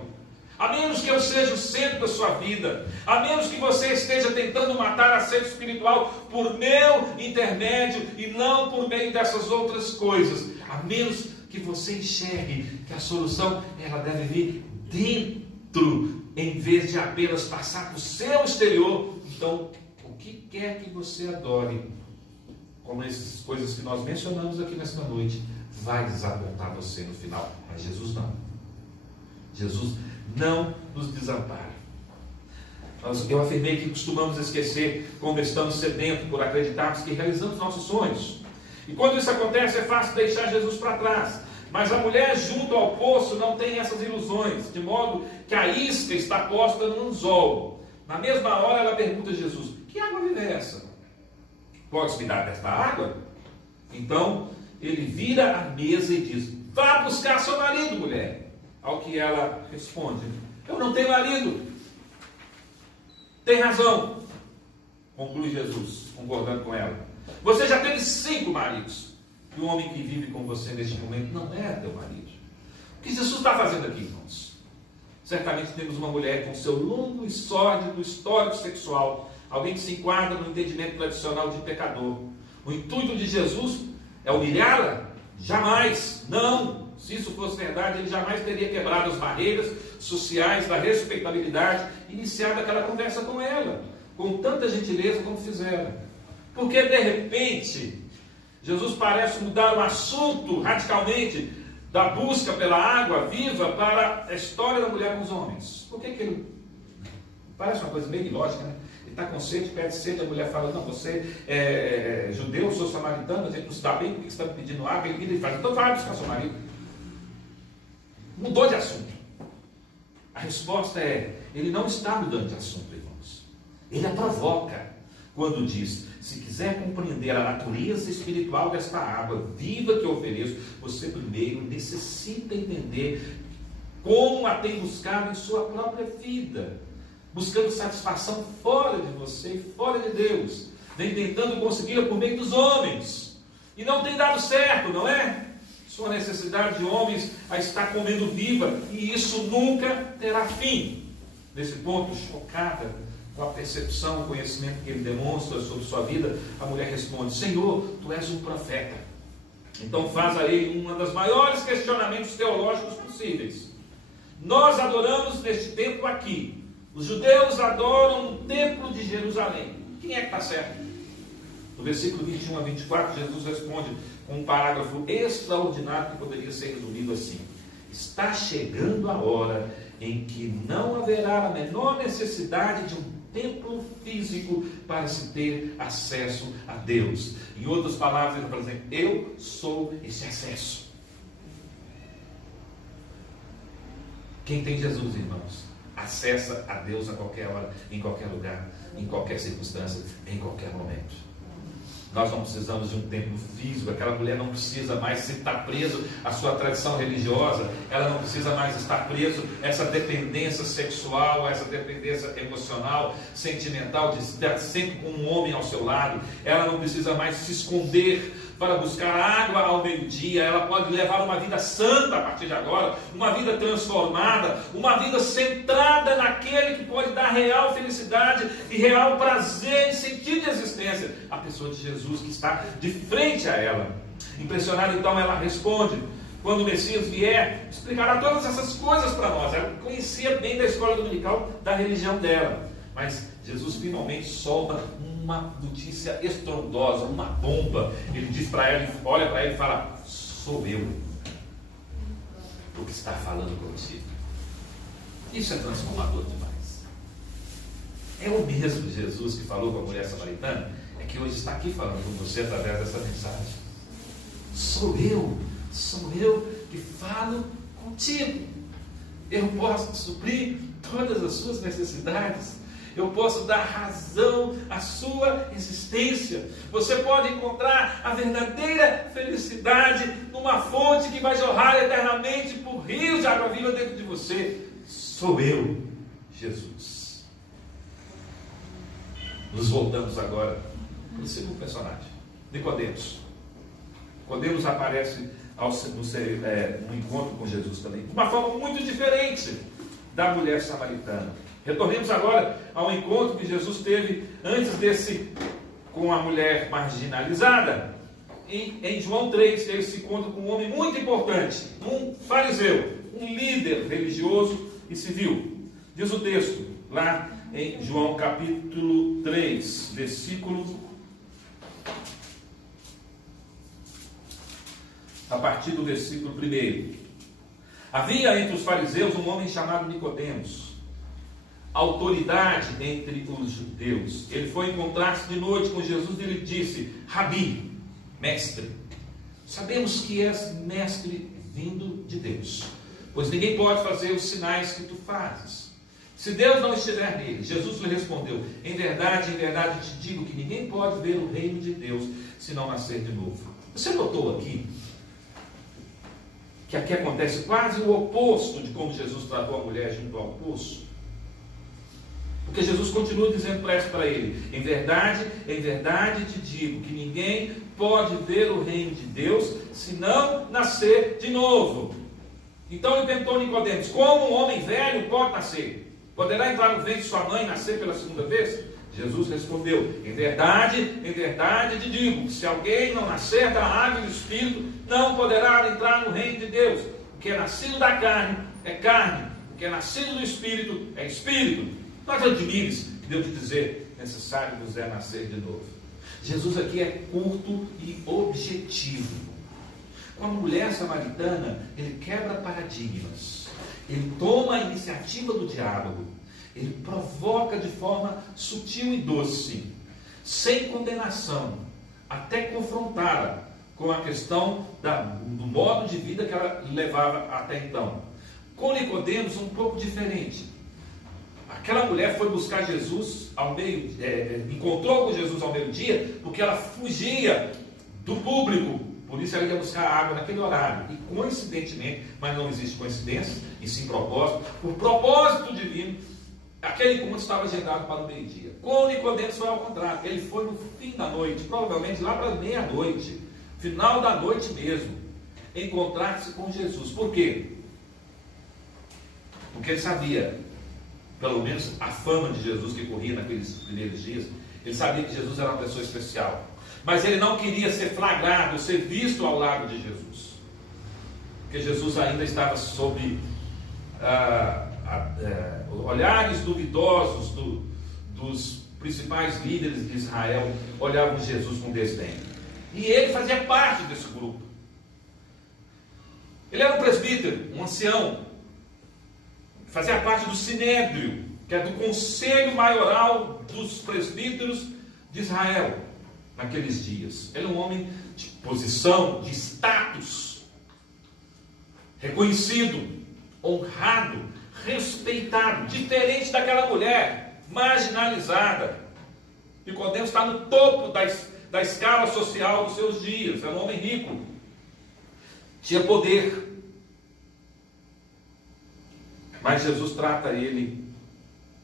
a menos que eu seja o centro da sua vida, a menos que você esteja tentando matar a sede espiritual por meu intermédio e não por meio dessas outras coisas, a menos que você enxergue que a solução ela deve vir dentro, em vez de apenas passar para o seu exterior. Então, o que quer que você adore, como essas coisas que nós mencionamos aqui nesta noite, vai desapontar você no final. Mas Jesus não. Jesus não nos desampara. Eu afirmei que costumamos esquecer quando estamos sedentos por acreditarmos que realizamos nossos sonhos. E quando isso acontece, é fácil deixar Jesus para trás. Mas a mulher junto ao poço não tem essas ilusões, de modo que a isca está posta no anzol. Na mesma hora ela pergunta a Jesus: que água viva é essa? Podes me dar desta água? Então ele vira a mesa e diz: vá buscar seu marido, mulher. Ao que ela responde: eu não tenho marido. Tem razão, conclui Jesus, concordando com ela. Você já teve 5 maridos. E o homem que vive com você neste momento não é teu marido. O que Jesus está fazendo aqui, irmãos? Certamente temos uma mulher com seu longo e sórdido histórico sexual, alguém que se enquadra no entendimento tradicional de pecador. O intuito de Jesus é humilhá-la? Jamais, não. Se isso fosse verdade, ele jamais teria quebrado as barreiras sociais da respeitabilidade e iniciado aquela conversa com ela, com tanta gentileza como fizeram. Porque de repente Jesus parece mudar o assunto radicalmente da busca pela água viva para a história da mulher com os homens. Por que ele... Parece uma coisa meio ilógica, né? Ele está com sede, pede sede, a mulher fala: não, você é judeu, eu sou samaritano, a gente não se dá bem, por que você está me pedindo água? Ele vira e fala: então vai buscar seu marido. Mudou de assunto. A resposta é: ele não está mudando de assunto, irmãos. Ele a provoca quando diz: se quiser compreender a natureza espiritual desta água viva que eu ofereço, você primeiro necessita entender como a tem buscado em sua própria vida, buscando satisfação fora de você e fora de Deus, vem tentando consegui-la por meio dos homens, e não tem dado certo, não é? Sua necessidade de homens a está comendo viva, e isso nunca terá fim. Nesse ponto, chocada com a percepção, o conhecimento que ele demonstra sobre sua vida, a mulher responde: Senhor, tu és um profeta. Então faz a ele uma das maiores questionamentos teológicos possíveis. Nós adoramos neste templo aqui. Os judeus adoram no templo de Jerusalém. Quem é que está certo? No versículo 21 a 24, Jesus responde com um parágrafo extraordinário que poderia ser resumido assim: está chegando a hora em que não haverá a menor necessidade de um templo físico para se ter acesso a Deus. Em outras palavras, ele está dizendo: eu sou esse acesso. Quem tem Jesus, irmãos, acessa a Deus a qualquer hora, em qualquer lugar, em qualquer circunstância, em qualquer momento. Nós não precisamos de um templo físico. Aquela mulher não precisa mais estar preso à sua tradição religiosa. Ela não precisa mais estar preso a essa dependência sexual, a essa dependência emocional, sentimental, de estar sempre com um homem ao seu lado. Ela não precisa mais se esconder para buscar água ao meio-dia. Ela pode levar uma vida santa a partir de agora, uma vida transformada, uma vida centrada naquele que pode dar real felicidade e real prazer e sentido de existência, a pessoa de Jesus que está de frente a ela. Impressionada, então, ela responde: quando o Messias vier, explicará todas essas coisas para nós. Ela conhecia bem da escola dominical, da religião dela, mas Jesus finalmente solta uma notícia estrondosa, uma bomba. Ele diz para ela, olha para ela e fala: sou eu o que está falando contigo. Isso é transformador demais. É o mesmo Jesus que falou com a mulher samaritana, é que hoje está aqui falando com você através dessa mensagem. Sou eu que falo contigo. Eu posso suprir todas as suas necessidades. Eu posso dar razão à sua existência. Você pode encontrar a verdadeira felicidade numa fonte que vai jorrar eternamente por rios de água viva dentro de você. Sou eu, Jesus. Nos voltamos agora para o segundo personagem, Nicodemos. Nicodemos aparece no encontro com Jesus também, de uma forma muito diferente da mulher samaritana. Retornemos agora ao encontro que Jesus teve antes desse com a mulher marginalizada. E em João 3, ele se encontra com um homem muito importante, um fariseu, um líder religioso e civil. Diz o texto, lá em João capítulo 3, a partir do versículo 1. Havia entre os fariseus um homem chamado Nicodemos, autoridade entre os judeus. Ele foi encontrar-se de noite com Jesus e lhe disse: Rabi, mestre, sabemos que és mestre vindo de Deus, pois ninguém pode fazer os sinais que tu fazes se Deus não estiver nele. Jesus lhe respondeu: em verdade te digo que ninguém pode ver o reino de Deus se não nascer de novo. Você notou aqui que aqui acontece quase o oposto de como Jesus tratou a mulher junto ao poço? Porque Jesus continua dizendo para ele: em verdade te digo que ninguém pode ver o reino de Deus se não nascer de novo. Então ele perguntou a Nicodemos: como um homem velho pode nascer? Poderá entrar no ventre de sua mãe e nascer pela segunda vez? Jesus respondeu: em verdade te digo que se alguém não nascer da água e do Espírito, não poderá entrar no reino de Deus. O que é nascido da carne é carne, o que é nascido do Espírito é Espírito. Não admires que Deus te dizer: necessário vos é nascer de novo. Jesus aqui é curto e objetivo. Com a mulher samaritana, ele quebra paradigmas. Ele toma a iniciativa do diálogo. Ele provoca de forma sutil e doce, sem condenação, até confrontá-la com a questão do modo de vida que ela levava até então. Com Nicodemos, um pouco diferente. Aquela mulher foi buscar Jesus encontrou com Jesus ao meio-dia, porque ela fugia do público. Por isso ela ia buscar água naquele horário. E coincidentemente, mas não existe coincidência, e sim propósito, por propósito divino, aquele encontro estava agendado para o meio-dia. Com Nicodemos foi ao contrário. Ele foi no fim da noite, provavelmente lá para meia-noite, final da noite mesmo, encontrar-se com Jesus. Por quê? Porque ele sabia, pelo menos a fama de Jesus que corria naqueles primeiros dias, ele sabia que Jesus era uma pessoa especial. Mas ele não queria ser flagrado, ser visto ao lado de Jesus. Porque Jesus ainda estava sob olhares duvidosos dos principais líderes de Israel, olhavam Jesus com desdém. E ele fazia parte desse grupo. Ele era um presbítero, um ancião, fazia parte do Sinédrio, que é do Conselho Maioral dos Presbíteros de Israel, naqueles dias. Ele é um homem de posição, de status, reconhecido, honrado, respeitado, diferente daquela mulher marginalizada. Nicodemos está no topo da escala social dos seus dias. Era um homem rico, tinha poder. Mas Jesus trata ele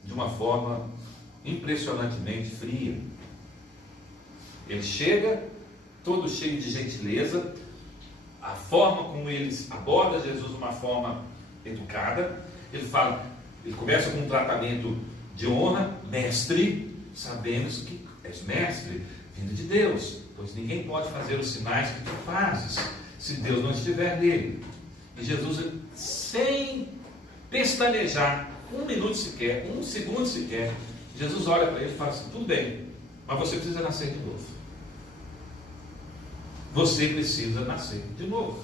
de uma forma impressionantemente fria. Ele chega todo cheio de gentileza. A forma como ele aborda Jesus de uma forma educada. Ele começa com um tratamento de honra: mestre, sabemos que és mestre, vindo de Deus, pois ninguém pode fazer os sinais que tu fazes se Deus não estiver nele. E Jesus, sem pestanejar um minuto sequer, um segundo sequer, Jesus olha para ele e fala assim: tudo bem, mas você precisa nascer de novo. Você precisa nascer de novo.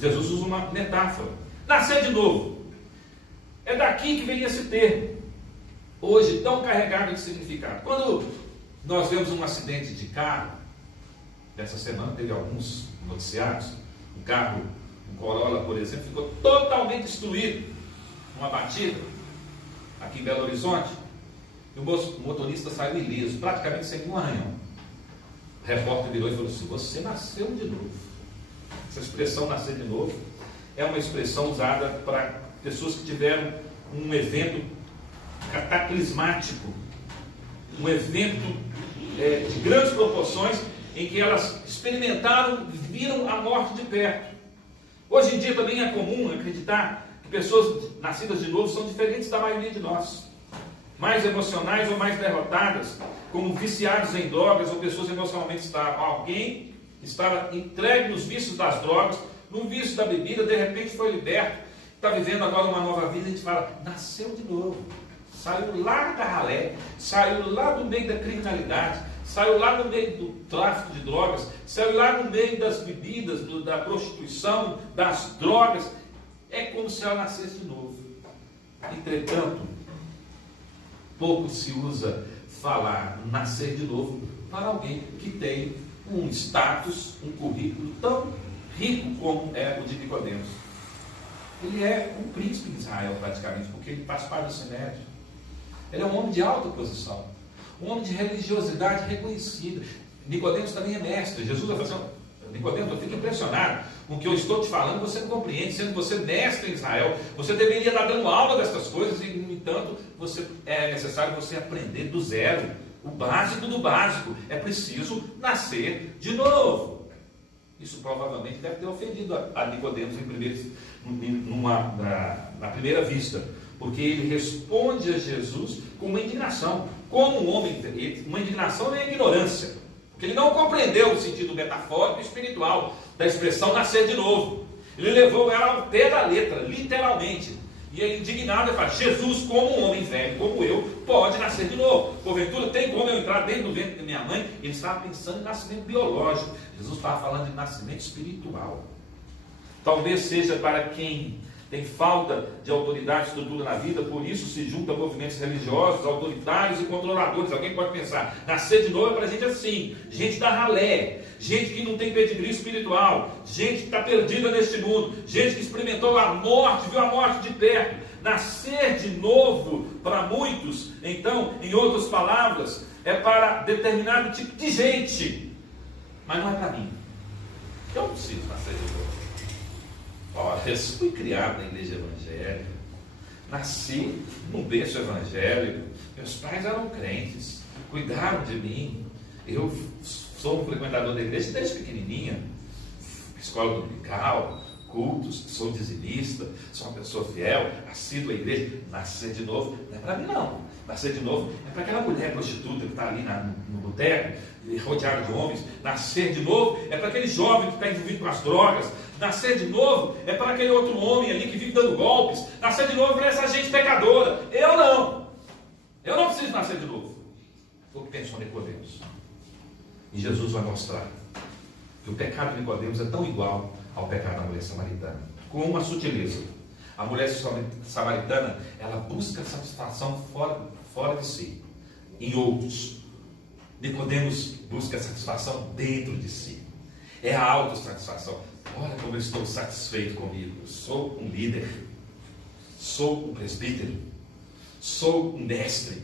Jesus usa uma metáfora: nascer de novo. É daqui que vem esse termo, hoje tão carregado de significado. Quando nós vemos um acidente de carro, dessa semana teve alguns noticiários, um carro, um Corolla, por exemplo, ficou totalmente destruído numa batida aqui em Belo Horizonte, e o motorista saiu ileso, praticamente sem nenhum arranhão. O repórter virou e falou assim: você nasceu de novo. Essa expressão nascer de novo é uma expressão usada para pessoas que tiveram um evento cataclismático, um evento de grandes proporções, em que elas experimentaram, viram a morte de perto. Hoje em dia também é comum acreditar que pessoas nascidas de novo são diferentes da maioria de nós. Mais emocionais ou mais derrotadas, como viciados em drogas ou pessoas emocionalmente estáveis. Alguém estava entregue nos vícios das drogas, no vício da bebida, de repente foi liberto, está vivendo agora uma nova vida. A gente fala, nasceu de novo, saiu lá da ralé, saiu lá do meio da criminalidade, saiu lá no meio do tráfico de drogas, saiu lá no meio das bebidas, da prostituição, das drogas. É como se ela nascesse de novo. Entretanto, pouco se usa falar nascer de novo para alguém que tem um status, um currículo tão rico como é o de Nicodemos. Ele é um príncipe de Israel praticamente, porque ele faz parte do Sinédrio. Ele é um homem de alta posição, um homem de religiosidade reconhecida. Nicodemos também é mestre. Jesus vai fazer Nicodemos, eu fico impressionado com o que eu estou te falando, você não compreende, sendo você mestre em Israel, você deveria estar dando aula dessas coisas, e no entanto, é necessário você aprender do zero, o básico do básico. É preciso nascer de novo. Isso provavelmente deve ter ofendido a Nicodemos na primeira vista, porque ele responde a Jesus com uma indignação, como um homem, uma indignação e ignorância, porque ele não compreendeu o sentido metafórico e espiritual da expressão nascer de novo. Ele levou ela ao pé da letra, literalmente. E ele, indignado, ele fala, Jesus, como um homem velho, como eu, pode nascer de novo. Porventura, tem como eu entrar dentro do ventre da minha mãe? Ele estava pensando em nascimento biológico. Jesus estava falando de nascimento espiritual. Talvez seja para quem tem falta de autoridade e estrutura na vida, por isso se junta a movimentos religiosos, autoritários e controladores. Alguém pode pensar, nascer de novo é para gente assim, gente da ralé, gente que não tem pedigree espiritual, gente que está perdida neste mundo, gente que experimentou a morte, viu a morte de perto. Nascer de novo, para muitos, então, em outras palavras, é para determinado tipo de gente, mas não é para mim. Eu não preciso nascer de novo. Ora, eu fui criado na igreja evangélica, nasci num berço evangélico, meus pais eram crentes, cuidaram de mim, eu sou um frequentador da igreja desde pequenininha, escola dominical, cultos, sou dizimista, sou uma pessoa fiel, assíduo à igreja. Nascer de novo não é para mim não, nascer de novo é para aquela mulher prostituta que está ali no boteco, rodeado de homens. Nascer de novo é para aquele jovem que está envolvido com as drogas. Nascer de novo é para aquele outro homem ali que vive dando golpes. Nascer de novo é para essa gente pecadora. Eu não preciso nascer de novo. Foi o que pensou Nicodemos. E Jesus vai mostrar que o pecado de Nicodemos é tão igual ao pecado da mulher samaritana, com uma sutileza. A mulher samaritana, ela busca satisfação fora de si, em outros. Nicodemos busca satisfação dentro de si. É a autossatisfação. Olha como eu estou satisfeito comigo. Sou um líder, sou um presbítero, sou um mestre,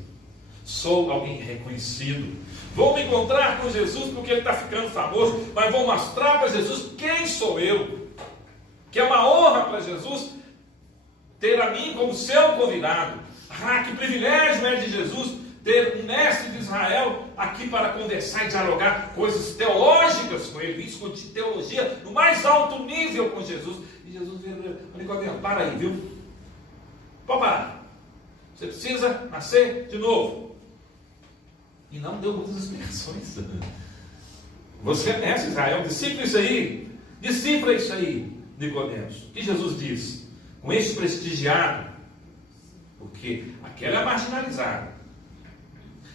sou alguém reconhecido. Vou me encontrar com Jesus porque ele está ficando famoso, mas vou mostrar para Jesus quem sou eu. Que é uma honra para Jesus ter a mim como seu convidado. Ah, que privilégio é de Jesus ter um mestre de Israel aqui para conversar e dialogar coisas teológicas com ele, discutir teologia no mais alto nível com Jesus. E Jesus veio, Nicodemo, para aí, viu? Pode parar. Você precisa nascer de novo. E não deu muitas explicações. Você é mestre de Israel, decifra isso aí, Nicodemos. O que Jesus diz? Com este prestigiado, porque aquele é marginalizado,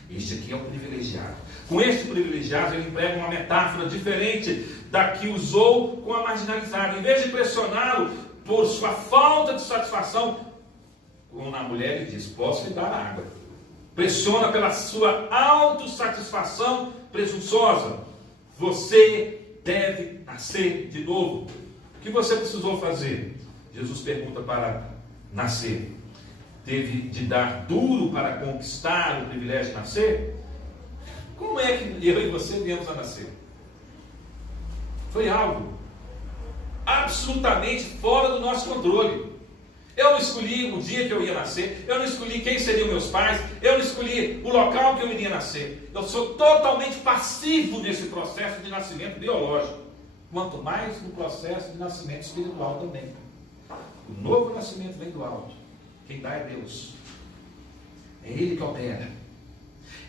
este aqui é o privilegiado. Com este privilegiado, ele emprega uma metáfora diferente da que usou com a marginalizada. Em vez de pressioná-lo por sua falta de satisfação, como na mulher, ele diz, posso lhe dar água. Pressiona pela sua autossatisfação presunçosa. Você deve nascer de novo. O que você precisou fazer? Jesus pergunta para nascer. Teve de dar duro para conquistar o privilégio de nascer? Como é que eu e você viemos a nascer? Foi algo absolutamente fora do nosso controle. Eu não escolhi o dia que eu ia nascer, eu não escolhi quem seriam meus pais, eu não escolhi o local que eu iria nascer. Eu sou totalmente passivo nesse processo de nascimento biológico, quanto mais no processo de nascimento espiritual também. O novo nascimento vem do alto. Quem dá é Deus. É Ele que opera.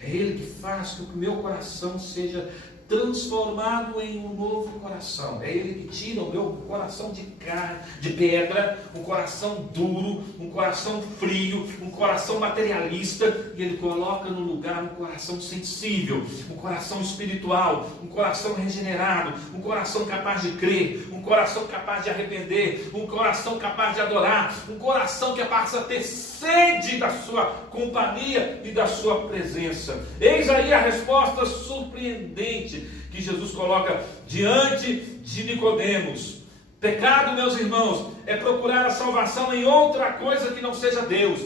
É Ele que faz com que o meu coração seja transformado em um novo coração. É Ele que tira o meu coração de carne, de pedra, um coração duro, um coração frio, um coração materialista, e Ele coloca no lugar um coração sensível, um coração espiritual, um coração regenerado, um coração capaz de crer, um coração capaz de arrepender, um coração capaz de adorar, um coração que passa a ter sede da sua companhia e da sua presença. Eis aí a resposta surpreendente que Jesus coloca diante de Nicodemos. Pecado, meus irmãos, é procurar a salvação em outra coisa que não seja Deus.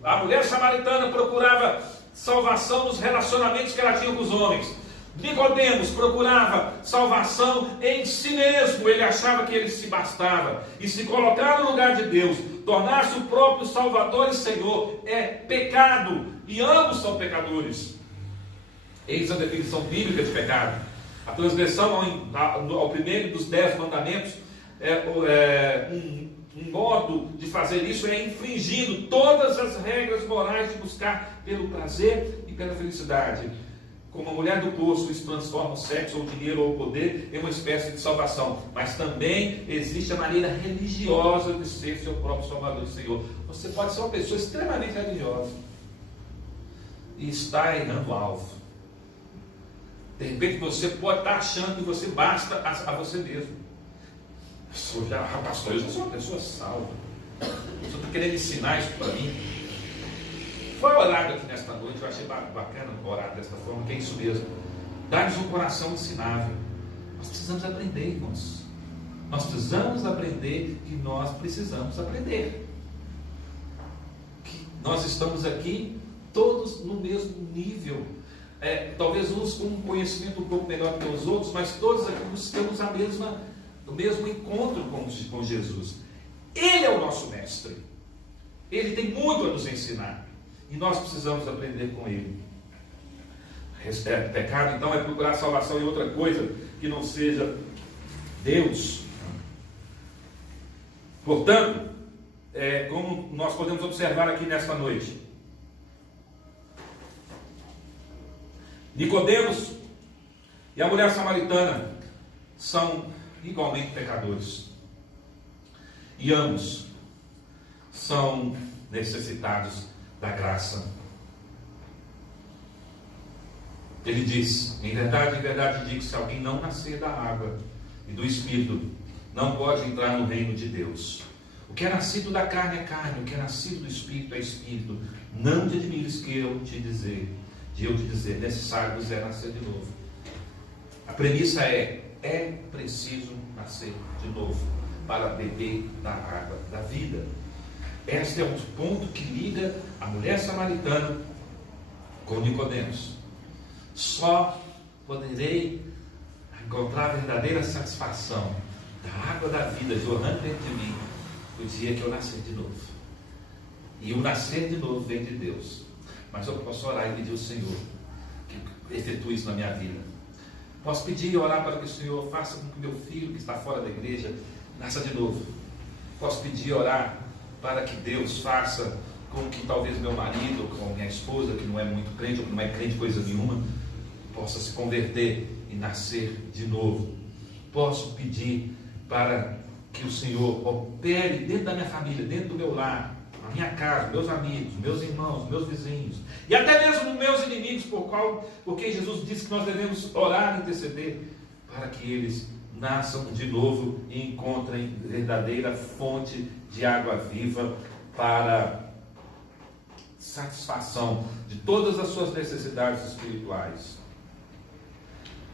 A mulher samaritana procurava salvação nos relacionamentos que ela tinha com os homens. Nicodemos procurava salvação em si mesmo. Ele achava que ele se bastava. E se colocar no lugar de Deus, tornar-se o próprio Salvador e Senhor, é pecado. E ambos são pecadores. Eis a definição bíblica de pecado. A transgressão ao primeiro dos 10 mandamentos um modo de fazer isso é infringindo todas as regras morais de buscar pelo prazer e pela felicidade. Como a mulher do poço, isso transforma o sexo, ou o dinheiro, ou o poder em uma espécie de salvação. Mas também existe a maneira religiosa de ser seu próprio Salvador e Senhor. Você pode ser uma pessoa extremamente religiosa e está errando o alvo. De repente você pode estar achando que você basta a você mesmo. Pastor, eu já sou uma pessoa salva. Você está querendo ensinar isso para mim? Foi orado aqui nesta noite, eu achei bacana orar desta forma, que é isso mesmo. Dá-nos um coração ensinável. Nós precisamos aprender, irmãos. Nós precisamos aprender que nós precisamos aprender. Que nós estamos aqui todos no mesmo nível. Talvez uns com um conhecimento um pouco melhor que os outros, mas todos aqui buscamos o mesmo encontro com Jesus. Ele é o nosso mestre. Ele tem muito a nos ensinar. E nós precisamos aprender com Ele. Pecado, então, é procurar salvação em outra coisa que não seja Deus. Portanto, como nós podemos observar aqui nesta noite, Nicodemos e a mulher samaritana são igualmente pecadores. E ambos são necessitados da graça. Ele diz: em verdade digo, se alguém não nascer da água e do Espírito, não pode entrar no reino de Deus. O que é nascido da carne é carne, o que é nascido do Espírito é Espírito. Não te admires que eu te dizer, necessário vos é nascer de novo. A premissa é preciso nascer de novo para beber da água da vida. Este é o ponto que liga a mulher samaritana com Nicodemos. Só poderei encontrar a verdadeira satisfação da água da vida jorrando dentro de mim o dia que eu nascer de novo. E o nascer de novo vem de Deus. Mas eu posso orar e pedir ao Senhor que efetue isso na minha vida. Posso pedir e orar para que o Senhor faça com que meu filho que está fora da igreja nasça de novo. Posso pedir e orar para que Deus faça com que talvez meu marido, ou com minha esposa, que não é muito crente, ou que não é crente coisa nenhuma, possa se converter e nascer de novo. Posso pedir para que o Senhor opere dentro da minha família, dentro do meu lar, na minha casa, meus amigos, meus irmãos, meus vizinhos, e até mesmo meus inimigos, porque Jesus disse que nós devemos orar e interceder, para que eles nasçam de novo e encontrem verdadeira fonte de água viva para satisfação de todas as suas necessidades espirituais.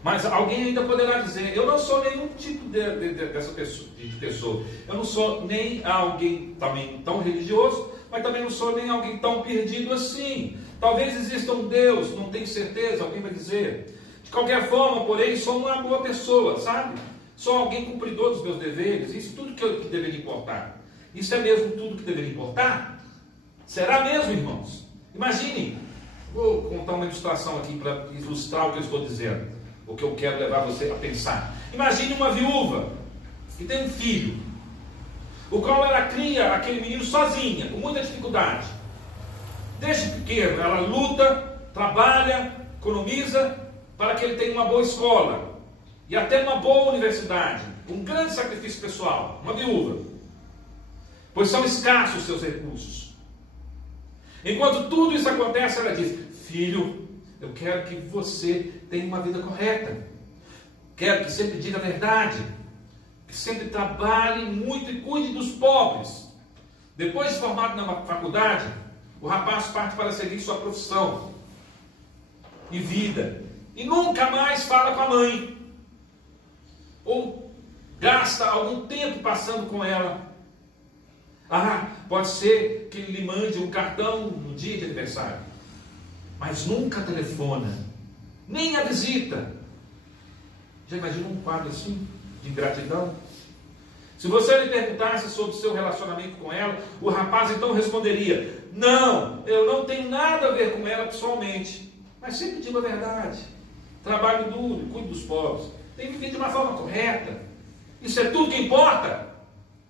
Mas alguém ainda poderá dizer: eu não sou nenhum tipo dessa pessoa. Eu não sou nem alguém também tão religioso, mas também não sou nem alguém tão perdido assim. Talvez exista um Deus, não tenho certeza, alguém vai dizer. De qualquer forma, porém, sou uma boa pessoa, sabe? Sou alguém cumpridor dos meus deveres, isso tudo que deveria importar. Isso é mesmo tudo que deveria importar? Será mesmo, irmãos? Imaginem, vou contar uma ilustração aqui para ilustrar o que eu estou dizendo, o que eu quero levar você a pensar. Imagine uma viúva que tem um filho, o qual ela cria aquele menino sozinha, com muita dificuldade. Desde pequeno, ela luta, trabalha, economiza para que ele tenha uma boa escola e até uma boa universidade, com um grande sacrifício pessoal, uma viúva, pois são escassos os seus recursos. Enquanto tudo isso acontece, ela diz: filho, eu quero que você tenha uma vida correta, quero que sempre diga a verdade, que sempre trabalhe muito e cuide dos pobres. Depois de formado na faculdade, o rapaz parte para seguir sua profissão e vida, e nunca mais fala com a mãe, ou gasta algum tempo passando com ela. Pode ser que ele lhe mande um cartão no dia de aniversário, mas nunca telefona, nem a visita. Já imaginou um quadro assim, de ingratidão? Se você lhe perguntasse sobre o seu relacionamento com ela, o rapaz então responderia: não, eu não tenho nada a ver com ela pessoalmente, mas sempre digo a verdade, trabalho duro, cuido dos pobres, tenho que viver de uma forma correta. Isso é tudo que importa?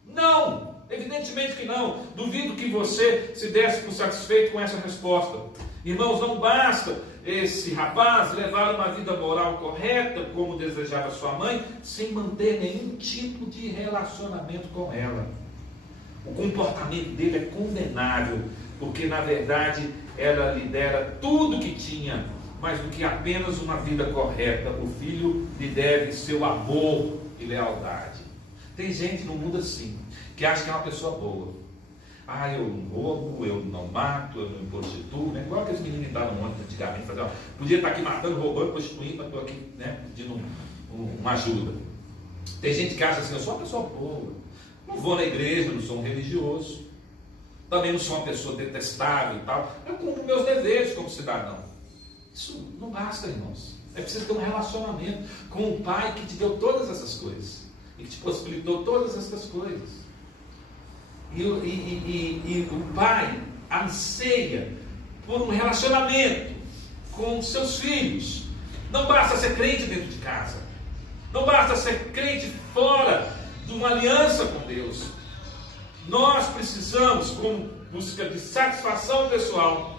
Não! Evidentemente que não. Duvido que você se desse por satisfeito com essa resposta. Irmãos, não basta esse rapaz levar uma vida moral correta, como desejava sua mãe, sem manter nenhum tipo de relacionamento com ela. O comportamento dele é condenável, porque na verdade ela lhe dera tudo que tinha, mais do que apenas uma vida correta. O filho lhe deve seu amor e lealdade. Tem gente no mundo assim, que acha que é uma pessoa boa. Eu não roubo, eu não mato, eu não me prostituo, né? Igual aqueles meninos que estavam ontem antigamente, podia estar aqui matando, roubando, prostituindo, mas estou aqui, né, pedindo uma ajuda. Tem gente que acha assim: eu sou uma pessoa boa, não vou na igreja, não sou um religioso, também não sou uma pessoa detestável e tal, eu cumpro meus deveres como cidadão. Isso não basta, irmãos. É preciso ter um relacionamento com o Pai que te deu todas essas coisas e que te possibilitou todas essas coisas. E o pai anseia por um relacionamento com seus filhos. Não basta ser crente dentro de casa, não basta ser crente fora de uma aliança com Deus. Nós precisamos, como busca de satisfação pessoal,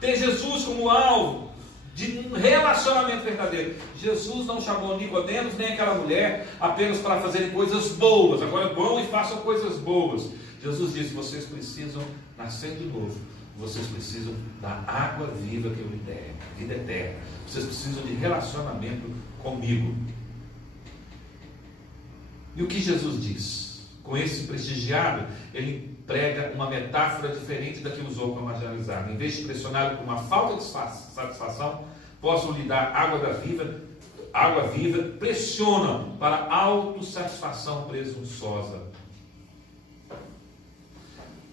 ter Jesus como alvo de um relacionamento verdadeiro. Jesus não chamou Nicodemos nem aquela mulher apenas para fazerem coisas boas. Agora vão e façam coisas boas. Jesus disse: vocês precisam nascer de novo, vocês precisam da água viva que eu lhe der, vida eterna. Vocês precisam de relacionamento comigo. E o que Jesus diz? Com esse prestigiado, ele prega uma metáfora diferente da que usou para marginalizar. Em vez de pressioná-lo com uma falta de satisfação, posso lhe dar água viva, pressionam para a autossatisfação presunçosa.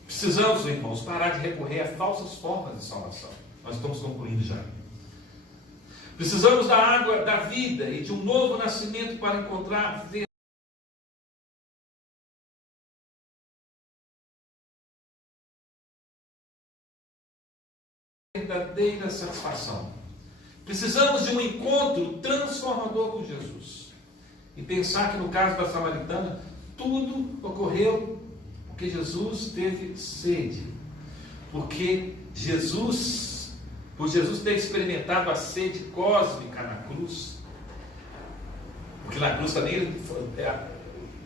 Precisamos, irmãos, parar de recorrer a falsas formas de salvação. Nós estamos concluindo já. Precisamos da água da vida e de um novo nascimento para encontrar verdadeira satisfação. Precisamos de um encontro transformador com Jesus. E pensar que no caso da samaritana, tudo ocorreu porque Jesus teve sede. Porque por Jesus ter experimentado a sede cósmica na cruz. Porque na cruz também,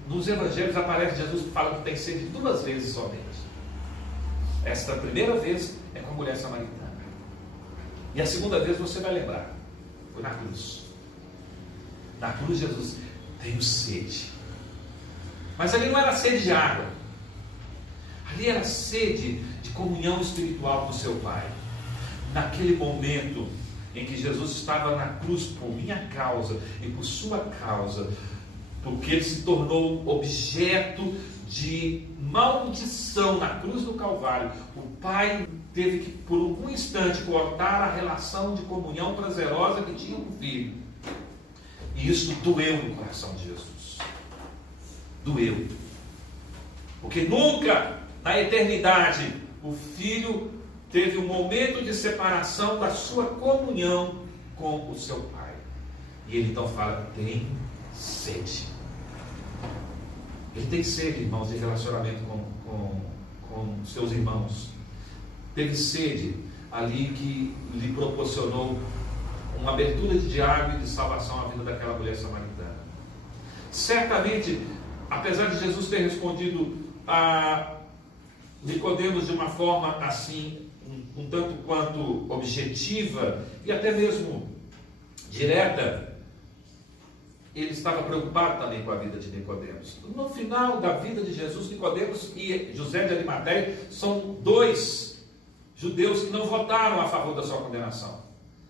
nos evangelhos aparece Jesus falando que tem sede 2 vezes somente. Esta primeira vez é com a mulher samaritana. E a segunda vez você vai lembrar, foi na cruz. Na cruz Jesus teve sede. Mas ali não era sede de água. Ali era sede de comunhão espiritual com seu Pai. Naquele momento em que Jesus estava na cruz por minha causa e por sua causa, porque ele se tornou objeto de maldição na cruz do Calvário, o Pai teve que, por algum instante, cortar a relação de comunhão prazerosa que tinha com o Filho. E isso doeu no coração de Jesus. Doeu. Porque nunca na eternidade o Filho teve um momento de separação da sua comunhão com o seu Pai. E ele então fala: tem sede. Ele tem sede, irmãos, de relacionamento com seus irmãos. Teve sede ali que lhe proporcionou uma abertura de diálogo e de salvação à vida daquela mulher samaritana. Certamente, apesar de Jesus ter respondido a Nicodemos de uma forma assim, um tanto quanto objetiva e até mesmo direta, ele estava preocupado também com a vida de Nicodemos. No final da vida de Jesus, Nicodemos e José de Arimateia são dois judeus que não votaram a favor da sua condenação.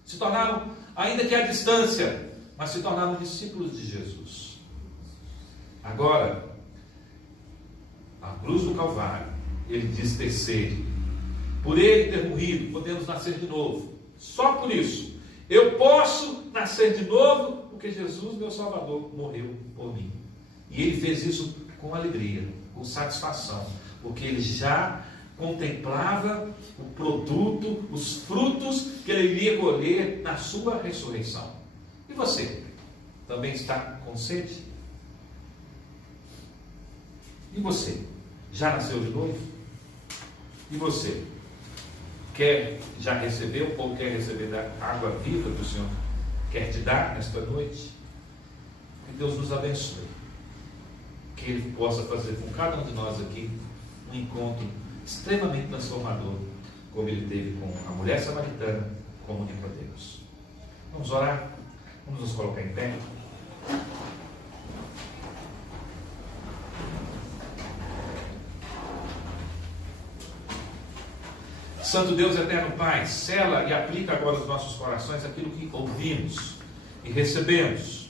Se tornaram, ainda que à distância, mas se tornaram discípulos de Jesus. Agora, a cruz do Calvário, ele diz ter sede. Por ele ter morrido, podemos nascer de novo. Só por isso, eu posso nascer de novo, porque Jesus, meu Salvador, morreu por mim. E ele fez isso com alegria, com satisfação, porque ele já contemplava o produto, os frutos que ele iria colher na sua ressurreição. E você? Também está com sede? E você? Já nasceu de novo? E você? Já recebeu ou quer receber da água viva que o Senhor quer te dar nesta noite? Que Deus nos abençoe. Que Ele possa fazer com cada um de nós aqui um encontro extremamente transformador, como Ele teve com a mulher samaritana, como Nicodemos. Vamos orar? Vamos nos colocar em pé? Santo Deus, eterno Pai, sela e aplica agora nos nossos corações aquilo que ouvimos e recebemos.